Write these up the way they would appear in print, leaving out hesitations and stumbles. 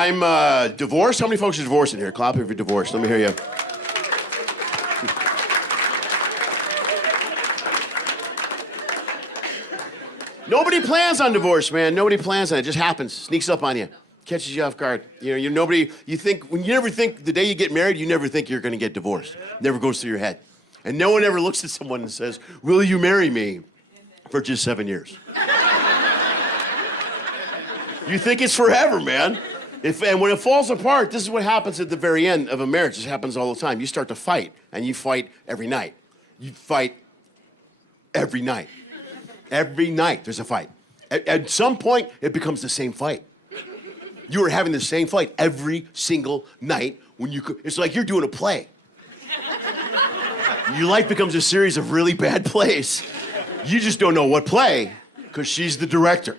I'm divorced. How many folks are divorced in here? Clap if you're divorced. Let me hear you. Nobody plans on divorce, man. Nobody plans on it. It just happens. Sneaks up on you. Catches you off guard. You never think the day you get married, you never think you're going to get divorced. Never goes through your head. And no one ever looks at someone and says, will you marry me for just 7 years? You think it's forever, man. And when it falls apart, this is what happens at the very end of a marriage. This happens all the time. You start to fight, and you fight every night. You fight every night. Every night there's a fight. At some point, it becomes the same fight. You are having the same fight every single night when it's like you're doing a play. Your life becomes a series of really bad plays. You just don't know what play, because she's the director.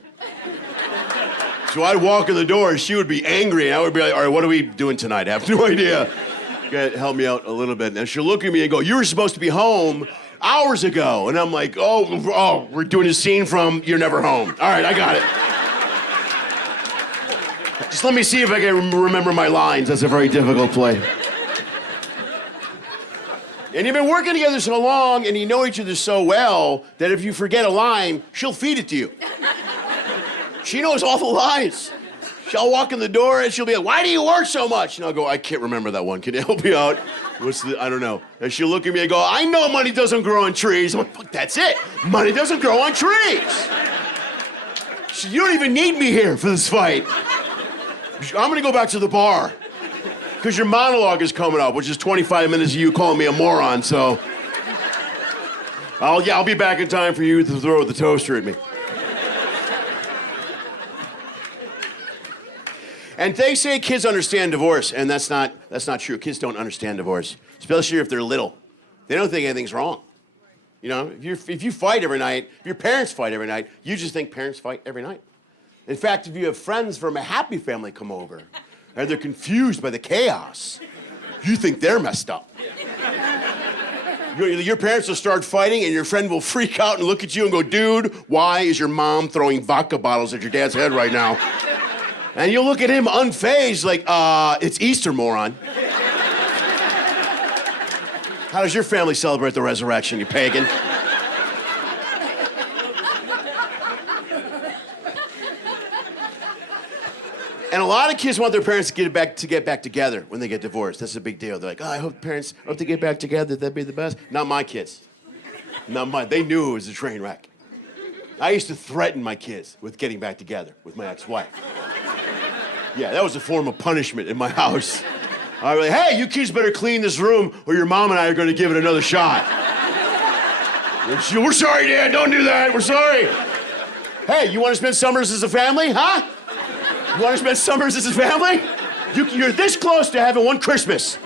So I'd walk in the door and she would be angry, and I would be like, all right, what are we doing tonight? I have no idea. Help me out a little bit. And she'll look at me and go, you were supposed to be home hours ago. And I'm like, oh, we're doing a scene from You're Never Home. All right, I got it. Just let me see if I can remember my lines. That's a very difficult play. And you've been working together so long and you know each other so well that if you forget a line, she'll feed it to you. She knows all the lines. She'll walk in the door and she'll be like, why do you work so much? And I'll go, I can't remember that one. Can you help me out? I don't know. And she'll look at me and go, I know money doesn't grow on trees. I'm like, fuck, that's it. Money doesn't grow on trees. You don't even need me here for this fight. I'm gonna go back to the bar because your monologue is coming up, which is 25 minutes of you calling me a moron, so. I'll be back in time for you to throw the toaster at me. And they say kids understand divorce, and that's not true. Kids don't understand divorce, especially if they're little. They don't think anything's wrong. You know, if you fight every night, if your parents fight every night, you just think parents fight every night. In fact, if you have friends from a happy family come over, and they're confused by the chaos, you think they're messed up. Your parents will start fighting, and your friend will freak out and look at you and go, dude, why is your mom throwing vodka bottles at your dad's head right now? And you'll look at him unfazed like, it's Easter, moron. How does your family celebrate the resurrection, you pagan? And a lot of kids want their parents to get back together when they get divorced. That's a big deal. They're like, I hope they get back together. That'd be the best. Not my kids. Not mine. They knew it was a train wreck. I used to threaten my kids with getting back together with my ex-wife. Yeah, that was a form of punishment in my house. I was like, hey, you kids better clean this room or your mom and I are going to give it another shot. We're sorry, Dad. Don't do that. We're sorry. Hey, you want to spend summers as a family, huh? You want to spend summers as a family? You're this close to having one Christmas.